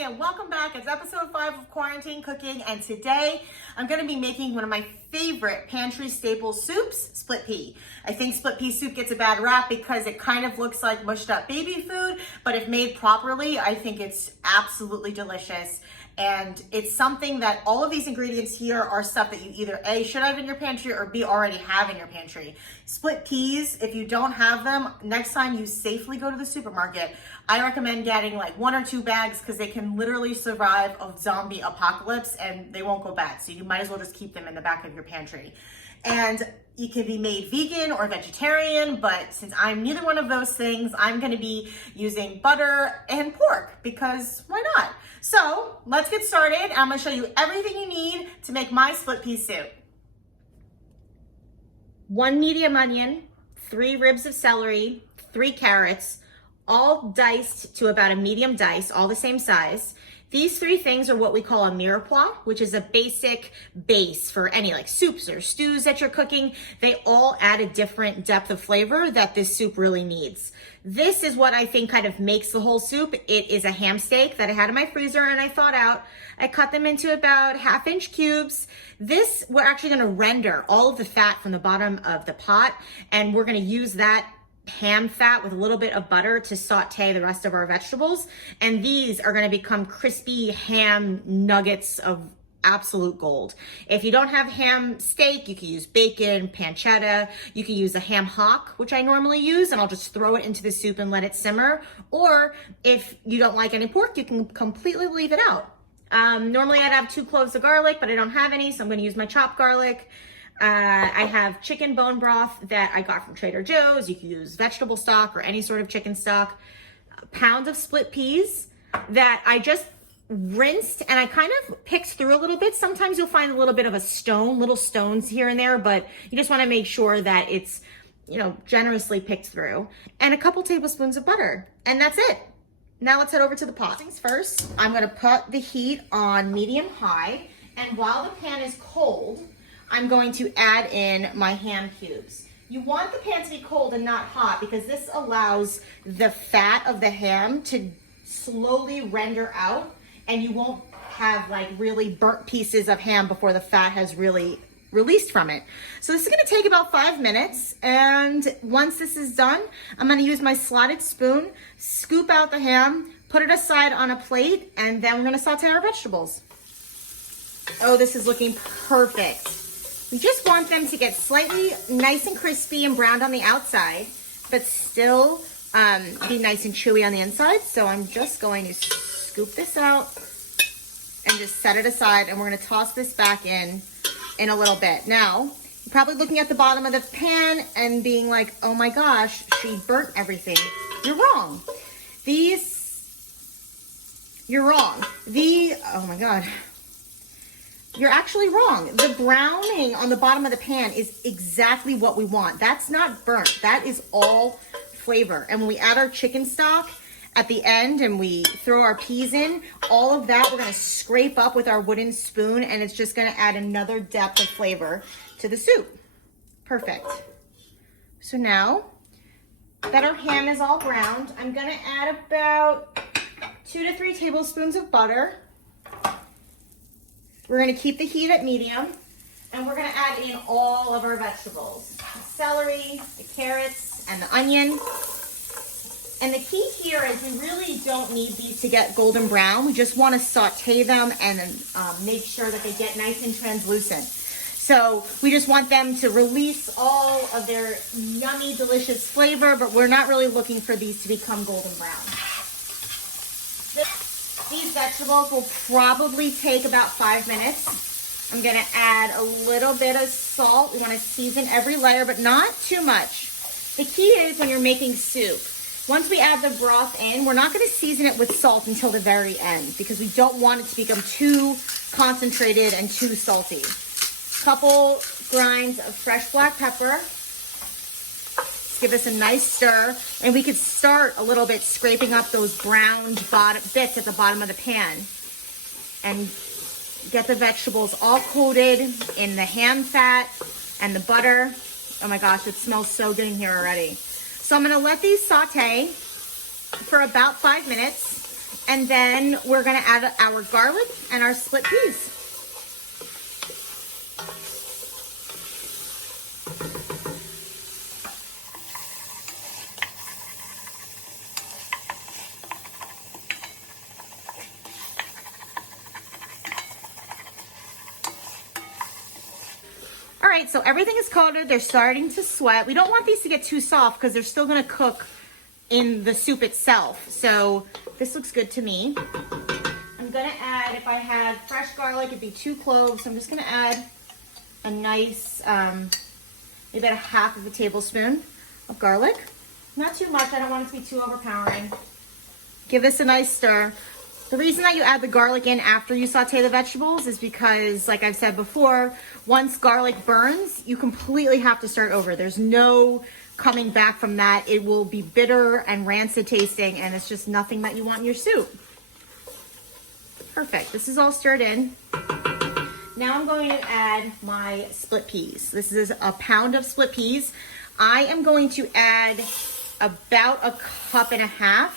everybody, and welcome back. It's episode 5 of Quarantine Cooking, and today I'm going to be making one of my favorite pantry staple soups, split pea. I think split pea soup gets a bad rap because it kind of looks like mushed up baby food, but if made properly, I think it's absolutely delicious. And it's something that all of these ingredients here are stuff that you either A, should have in your pantry, or B, already have in your pantry. Split peas, if you don't have them, next time you safely go to the supermarket, I recommend getting like 1 or 2 bags because they can literally survive a zombie apocalypse and they won't go bad. So you might as well just keep them in the back of your pantry. And you can be made vegan or vegetarian, but since I'm neither one of those things, I'm gonna be using butter and pork because why not? So let's get started. I'm gonna show you everything you need to make my split pea soup. 1 medium onion, 3 ribs of celery, 3 carrots, all diced to about a medium dice, all the same size. These 3 things are what we call a mirepoix, which is a basic base for any like soups or stews that you're cooking. They all add a different depth of flavor that this soup really needs. This is what I think kind of makes the whole soup. It is a ham steak that I had in my freezer and I thawed out. I cut them into about 1/2-inch cubes. This, we're actually gonna render all of the fat from the bottom of the pot, and we're gonna use that ham fat with a little bit of butter to saute the rest of our vegetables. And these are going to become crispy ham nuggets of absolute gold. If you don't have ham steak, you can use bacon, pancetta. You can use a ham hock, which I normally use, and I'll just throw it into the soup and let it simmer. Or if you don't like any pork, you can completely leave it out. Normally I'd have 2 cloves of garlic, but I don't have any, so I'm going to use my chopped garlic. I have chicken bone broth that I got from Trader Joe's. You can use vegetable stock or any sort of chicken stock. Pounds of split peas that I just rinsed and I kind of picked through a little bit. Sometimes you'll find a little bit of a stone, little stones here and there, but you just want to make sure that it's, generously picked through. And a couple tablespoons of butter. And that's it. Now let's head over to the pot. Things first, I'm going to put the heat on medium high. And while the pan is cold, I'm going to add in my ham cubes. You want the pan to be cold and not hot because this allows the fat of the ham to slowly render out and you won't have like really burnt pieces of ham before the fat has really released from it. So this is gonna take about 5 minutes, and once this is done, I'm gonna use my slotted spoon, scoop out the ham, put it aside on a plate, and then we're gonna saute our vegetables. Oh, this is looking perfect. We just want them to get slightly nice and crispy and browned on the outside, but still be nice and chewy on the inside. So I'm just going to scoop this out and just set it aside, and we're gonna toss this back in a little bit. Now, you're probably looking at the bottom of the pan and being like, oh my gosh, she burnt everything. You're wrong. You're wrong. Oh my God. You're actually wrong. The browning on the bottom of the pan is exactly what we want. That's not burnt. That is all flavor. And when we add our chicken stock at the end and we throw our peas in, all of that we're gonna scrape up with our wooden spoon, and it's just gonna add another depth of flavor to the soup. Perfect. So now that our ham is all browned, I'm gonna add about 2 to 3 tablespoons of butter. We're gonna keep the heat at medium, and we're gonna add in all of our vegetables. The celery, the carrots, and the onion. And the key here is we really don't need these to get golden brown. We just wanna saute them and make sure that they get nice and translucent. So we just want them to release all of their yummy, delicious flavor, but we're not really looking for these to become golden brown. These vegetables will probably take about 5 minutes. I'm gonna add a little bit of salt. We wanna season every layer, but not too much. The key is when you're making soup, once we add the broth in, we're not gonna season it with salt until the very end because we don't want it to become too concentrated and too salty. Couple grinds of fresh black pepper. Give us a nice stir, and we could start a little bit scraping up those browned bottom bits at the bottom of the pan and get the vegetables all coated in the ham fat and the butter. Oh my gosh, it smells so good in here already. So I'm gonna let these saute for about 5 minutes, And then we're gonna add our garlic and our split peas. All right, so everything is coated. They're starting to sweat. We don't want these to get too soft because they're still gonna cook in the soup itself. So this looks good to me. I'm gonna add, if I had fresh garlic, it'd be 2 cloves. I'm just gonna add a nice, maybe about a half of a tablespoon of garlic. Not too much, I don't want it to be too overpowering. Give this a nice stir. The reason that you add the garlic in after you saute the vegetables is because, like I've said before, once garlic burns, you completely have to start over. There's no coming back from that. It will be bitter and rancid tasting, and it's just nothing that you want in your soup. Perfect. This is all stirred in. Now I'm going to add my split peas. This is a pound of split peas. I am going to add about 1.5 cups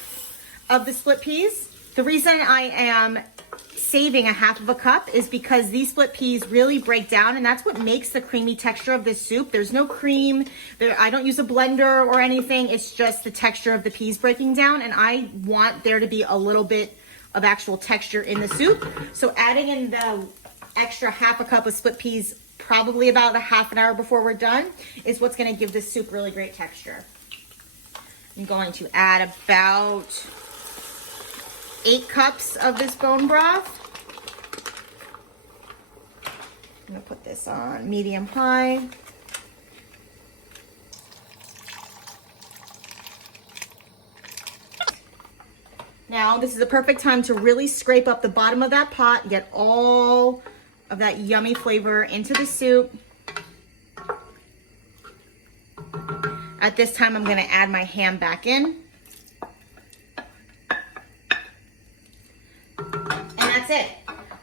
of the split peas. The reason I am saving 1/2 cup is because these split peas really break down, and that's what makes the creamy texture of this soup. There's no cream. I don't use a blender or anything. It's just the texture of the peas breaking down, and I want there to be a little bit of actual texture in the soup. So adding in the extra 1/2 cup of split peas, probably about a half an hour before we're done, is what's gonna give this soup really great texture. I'm going to add about 8 cups of this bone broth. I'm gonna put this on medium high. Now, this is a perfect time to really scrape up the bottom of that pot, get all of that yummy flavor into the soup. At this time, I'm gonna add my ham back in. That's it.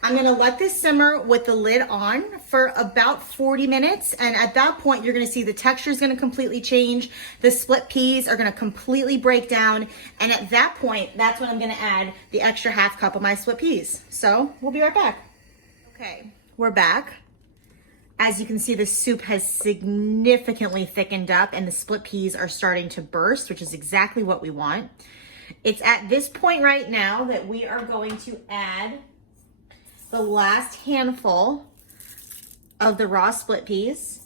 I'm gonna let this simmer with the lid on for about 40 minutes. And at that point, you're gonna see the texture is gonna completely change. The split peas are gonna completely break down. And at that point, that's when I'm gonna add the extra 1/2 cup of my split peas. So we'll be right back. Okay, we're back. As you can see, the soup has significantly thickened up and the split peas are starting to burst, which is exactly what we want. It's at this point right now that we are going to add the last handful of the raw split peas.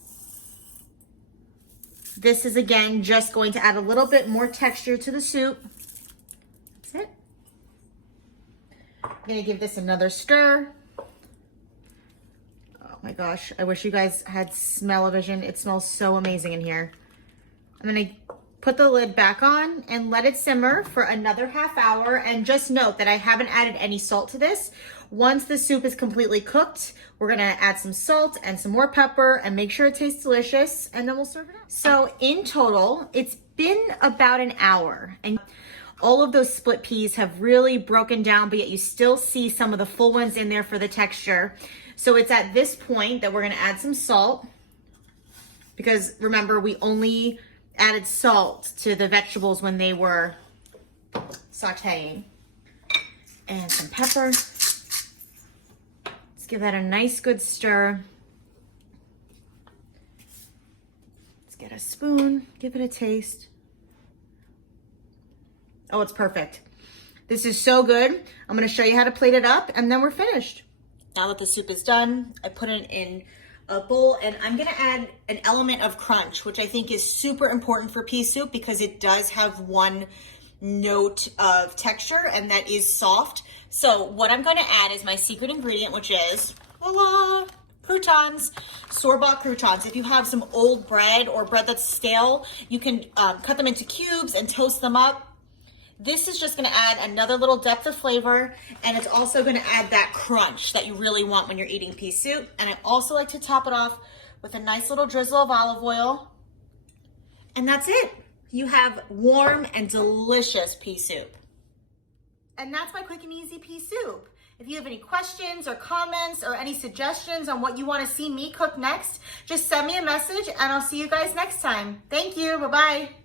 This is, again, just going to add a little bit more texture to the soup. That's it. I'm gonna give this another stir. Oh my gosh, I wish you guys had smell-o-vision. It smells so amazing in here. I'm gonna put the lid back on and let it simmer for another 1/2 hour. And just note that I haven't added any salt to this. Once the soup is completely cooked, we're gonna add some salt and some more pepper and make sure it tastes delicious, and then we'll serve it up. So in total, it's been about an hour, and all of those split peas have really broken down, but yet you still see some of the full ones in there for the texture. So it's at this point that we're gonna add some salt, because remember, we only added salt to the vegetables when they were sauteing. And some pepper. Let's give that a nice good stir. Let's get a spoon, give it a taste. Oh, it's perfect. This is so good. I'm gonna show you how to plate it up and then we're finished. Now that the soup is done, I put it in a bowl, and I'm gonna add an element of crunch, which I think is super important for pea soup because it does have one note of texture, and that is soft. So what I'm gonna add is my secret ingredient, which is, voila, croutons, store-bought croutons. If you have some old bread or bread that's stale, you can cut them into cubes and toast them up. This is just gonna add another little depth of flavor, and it's also gonna add that crunch that you really want when you're eating pea soup. And I also like to top it off with a nice little drizzle of olive oil. And that's it. You have warm and delicious pea soup. And that's my quick and easy pea soup. If you have any questions or comments or any suggestions on what you wanna see me cook next, just send me a message and I'll see you guys next time. Thank you, bye-bye.